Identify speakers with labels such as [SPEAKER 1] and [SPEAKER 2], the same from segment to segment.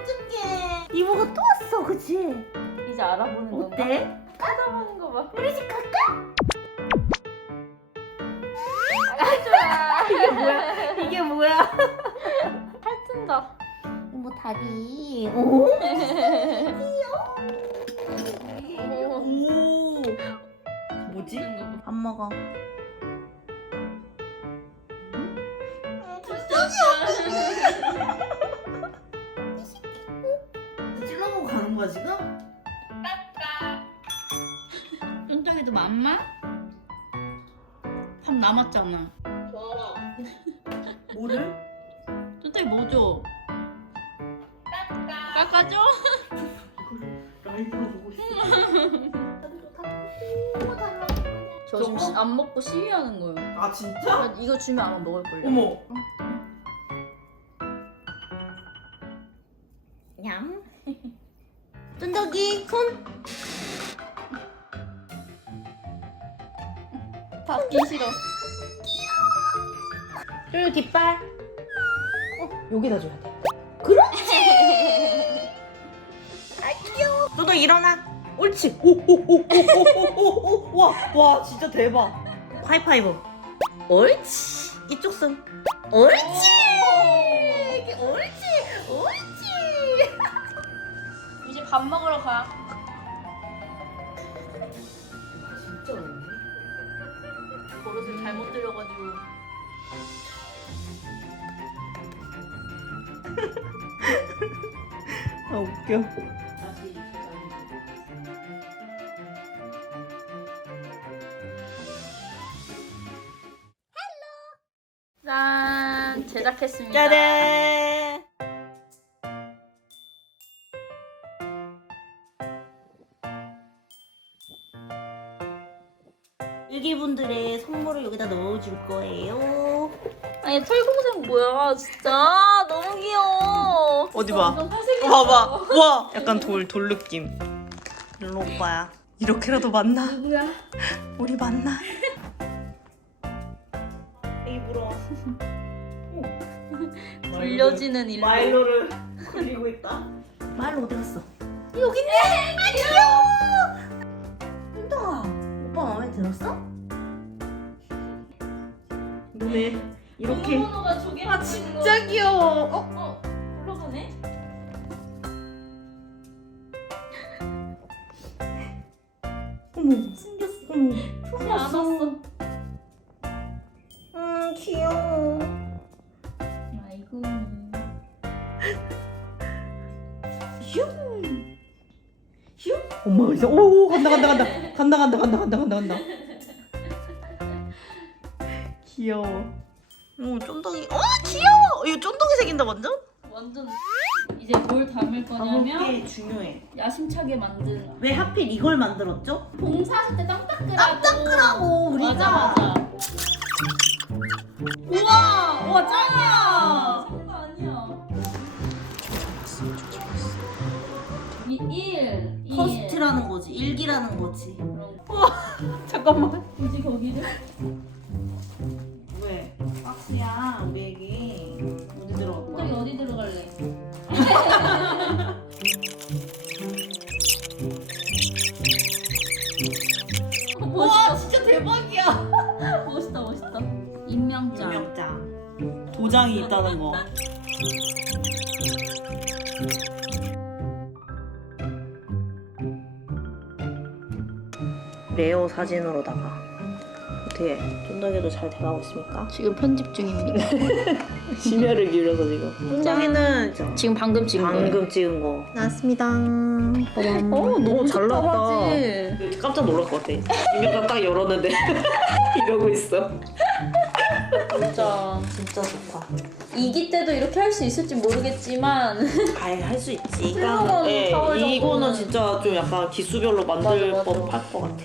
[SPEAKER 1] 어떡해. 이모가 또 왔어, 그치?
[SPEAKER 2] 이제 알아보는 건가?
[SPEAKER 1] 어때?
[SPEAKER 2] 찾아보는 거 봐.
[SPEAKER 1] 우리 집 갈까?
[SPEAKER 2] 좋아.
[SPEAKER 1] 이게 뭐야? 이게 뭐야?
[SPEAKER 2] 탈튼다.
[SPEAKER 1] 이모 다리. 오.
[SPEAKER 2] 오.
[SPEAKER 1] 오. 뭐지? 밥 먹어. 찔러 거야 지금?
[SPEAKER 3] 쫀득이도 맘마? 밥 남았잖아.
[SPEAKER 1] 뭐를?
[SPEAKER 3] 쫀득이 뭐 줘? 깎아줘?
[SPEAKER 1] 라이브로 보고 싶어.
[SPEAKER 2] 저 지금 시- 안 먹고 시위하는 거예요.
[SPEAKER 1] 아 진짜?
[SPEAKER 2] 이거 주면 아마 먹을걸요.
[SPEAKER 1] 어머. 냠. 쫀득이 손.
[SPEAKER 2] 받기 싫어.
[SPEAKER 1] 그리고 뒷발. 어, 여기다 줘야 돼. 그렇지. 아 귀여워. 너도 일어나. 옳지. 오오오오오오오. 와, 와, 진짜 대박. 하이파이브. 옳지. 이쪽 손. 옳지.
[SPEAKER 2] 밥 먹으러 가.
[SPEAKER 1] 진짜 어렵네.
[SPEAKER 2] 버릇을 잘못 들여가지고.
[SPEAKER 1] 아 웃겨.
[SPEAKER 2] 짠 제작했습니다.
[SPEAKER 1] 짜잔. 여기다 넣어줄 거예요.
[SPEAKER 2] 아니 털공생 뭐야 진짜 너무 귀여워.
[SPEAKER 1] 어디 봐.
[SPEAKER 2] 완전 탈색이야.
[SPEAKER 1] 봐봐. 와, 약간 돌, 돌 느낌. 일로 오빠야. 이렇게라도 만나.
[SPEAKER 2] 누구야?
[SPEAKER 1] 우리 만나. 이 물어.
[SPEAKER 2] 불려지는 일로.
[SPEAKER 1] 마일로를 그리고 있다. 마일로 어디 갔어? 여기 있네. 아 귀여워. 윤동아, 오빠 마음에 들었어? 눈에 이렇게.
[SPEAKER 2] 번호가 조개.
[SPEAKER 1] 아 진짜 귀여워. 어?
[SPEAKER 2] 어 불러보네.
[SPEAKER 1] 어머, 생겼어. 어머,
[SPEAKER 2] 안 왔어.
[SPEAKER 1] 음 귀여워.
[SPEAKER 2] 아이고.
[SPEAKER 1] 휴. 휴. 엄마 이제 오 간다 간다 간다 간다 간다 간다 간다 간다 간다. 귀여워. 오 쫀득이. 어 귀여워. 이거 쫀득이 생긴다 완전.
[SPEAKER 2] 완전 이제 뭘 담을 거냐면
[SPEAKER 1] 게 중요해.
[SPEAKER 2] 야심차게 만든
[SPEAKER 1] 왜 하필 이걸 만들었죠?
[SPEAKER 2] 봉사할 때 땅따끄라고.
[SPEAKER 1] 끄라고 우리가.
[SPEAKER 2] 맞아 맞아.
[SPEAKER 1] 우와 와 짱이야.
[SPEAKER 2] 산거 아니야. 이 1, 2.
[SPEAKER 1] 퍼스트라는 거지 일기라는 거지.
[SPEAKER 2] 그럼
[SPEAKER 1] 잠깐만.
[SPEAKER 2] 굳이 거기를?
[SPEAKER 1] 왜? 박스야 우리 애기 어디 들어갈
[SPEAKER 2] 저기 어디 들어갈래?
[SPEAKER 1] 와 진짜 대박이야.
[SPEAKER 2] 멋있다 멋있다. 임명장.
[SPEAKER 1] 유명장 도장이 있다는 거. 레어 사진으로다가 어떻게 쫀득이도 잘 돼가고 있습니까?
[SPEAKER 2] 지금 편집 중입니다.
[SPEAKER 1] 심혈을 기울여서 지금. 쫀득이는
[SPEAKER 2] 지금 방금 찍은
[SPEAKER 1] 방금 찍은 거.
[SPEAKER 2] 나왔습니다.
[SPEAKER 1] 어, 너무 잘 나왔다.
[SPEAKER 2] 하지.
[SPEAKER 1] 깜짝 놀랄 것 같아. 유명장 딱 열었는데 이러고 있어.
[SPEAKER 2] 진짜
[SPEAKER 1] 진짜 좋다.
[SPEAKER 2] 이기 때도 이렇게 할 수 있을지 모르겠지만
[SPEAKER 1] 아예 할 수 있지.
[SPEAKER 2] 슬로건
[SPEAKER 1] 예,
[SPEAKER 2] 타월
[SPEAKER 1] 이거는. 진짜 좀 약간 기수별로 만들
[SPEAKER 2] 맞아, 맞아.
[SPEAKER 1] 법할 것 같아.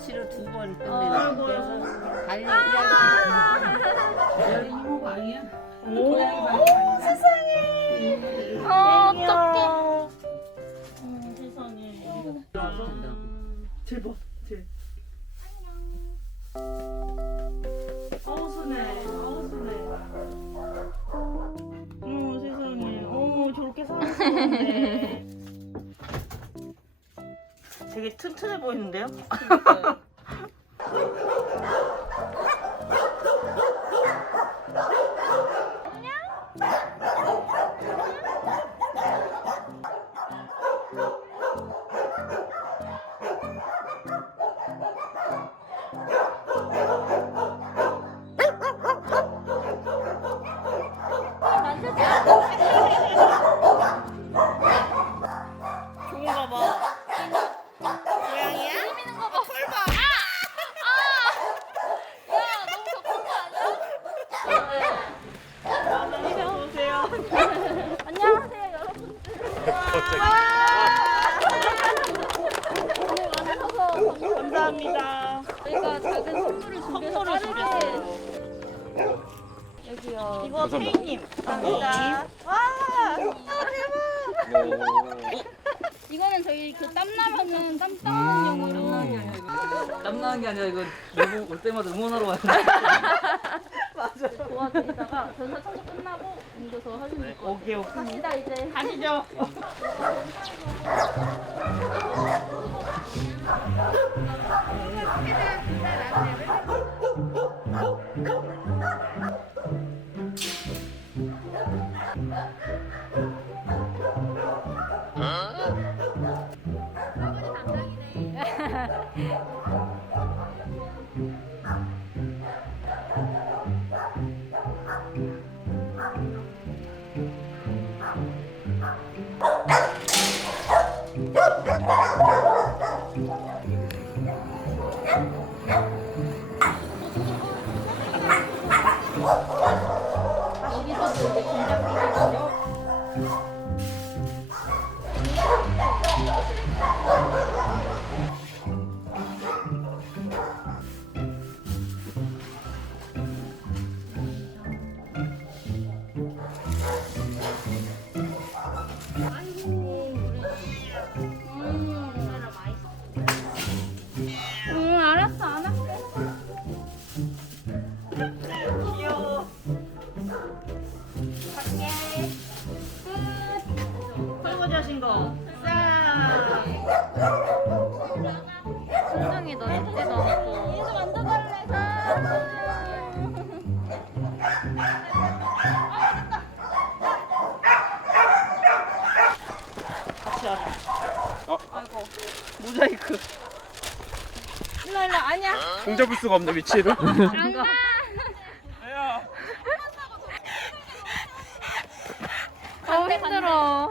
[SPEAKER 3] 복막연치를 두번 끝내는 그래서 달리
[SPEAKER 1] 아.
[SPEAKER 3] 이야기 이모 방이야?
[SPEAKER 1] 오, 세상에.
[SPEAKER 2] 어,
[SPEAKER 1] 귀여워.
[SPEAKER 3] 어, 세상에
[SPEAKER 1] 질 봐, 질. 어우, 순해. 어우, 순해. 어머, 세상에. 어머, 저렇게 사랑스러운데. 되게 튼튼해 보이는데요? 감사합니다.
[SPEAKER 2] 저희가 작은 선물을 준비해서
[SPEAKER 1] 선물을
[SPEAKER 2] 빠르게 여기요.
[SPEAKER 1] 이거 태희님. 감사합니다. 와!
[SPEAKER 2] 이거는 저희 그 땀 나면은 땀 닦는 용으로
[SPEAKER 4] 땀나는 게 아니라 이거 너무 올 때마다 응원하러 와요.
[SPEAKER 2] 도와드리다가 전사 청소 끝나고 옮겨서 하시는 거.
[SPEAKER 1] 오케이, 오케이.
[SPEAKER 2] 갑시다 이제.
[SPEAKER 3] 가시죠
[SPEAKER 2] 여기서 이제 공작 응
[SPEAKER 4] 모자이크.
[SPEAKER 2] 일로 일로 아니야.
[SPEAKER 5] 종잡을 수가 없네 위치를.
[SPEAKER 2] 안 가. 너무 힘들어.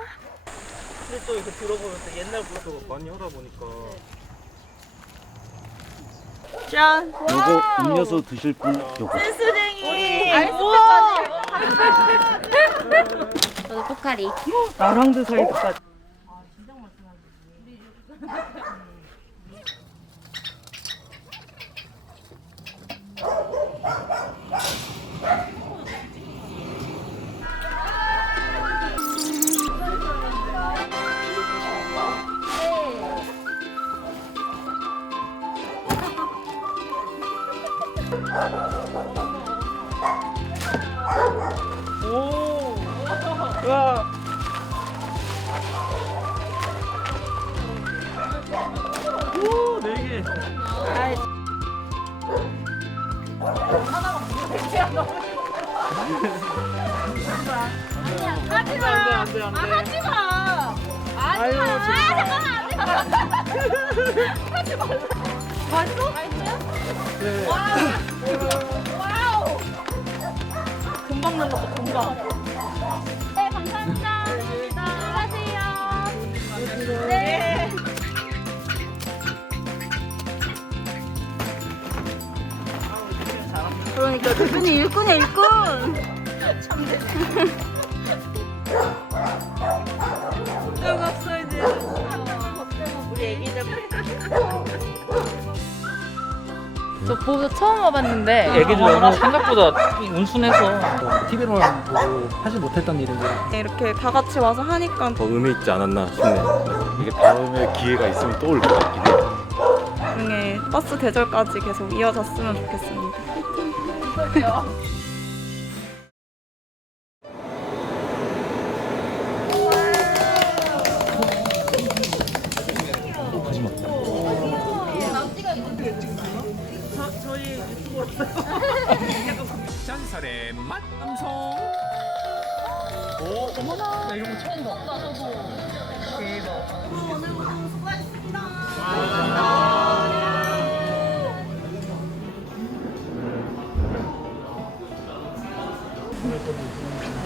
[SPEAKER 1] 근데 또 이렇게 들어보면 또 옛날부터.
[SPEAKER 5] 또 많이 하다 보니까.
[SPEAKER 1] 짠!
[SPEAKER 5] 요거 음료수 드실 분 요거.
[SPEAKER 1] 센스쟁이!
[SPEAKER 2] 아이스크림까지. 저도 포카리.
[SPEAKER 1] 나랑도 사이드까지.
[SPEAKER 2] 하지 마. 아, 하지 마. 하지 마. 아, 잠깐만. 하지 마. 맛있어? 맛있어요? 네. 와우.
[SPEAKER 1] 금방 날라가 금방. 그러니까 대표님 일꾼이야 일꾼.
[SPEAKER 2] 들어갔어 이제.
[SPEAKER 1] 우리 애기들
[SPEAKER 6] 저 보도 처음 와봤는데
[SPEAKER 4] 애기들 너무 생각보다 온순해서
[SPEAKER 7] TV로 보고 하지 못했던 일인데
[SPEAKER 8] 이렇게 다 같이 와서 하니까
[SPEAKER 5] 더 의미 있지 않았나 싶네. 이게 다음에 기회가 있으면 또 올 것 같긴 해.
[SPEAKER 8] 나중에 버스 대절까지 계속 이어졌으면 좋겠습니다.
[SPEAKER 7] 전설의 맛 방송
[SPEAKER 2] 조심히 Obrigado.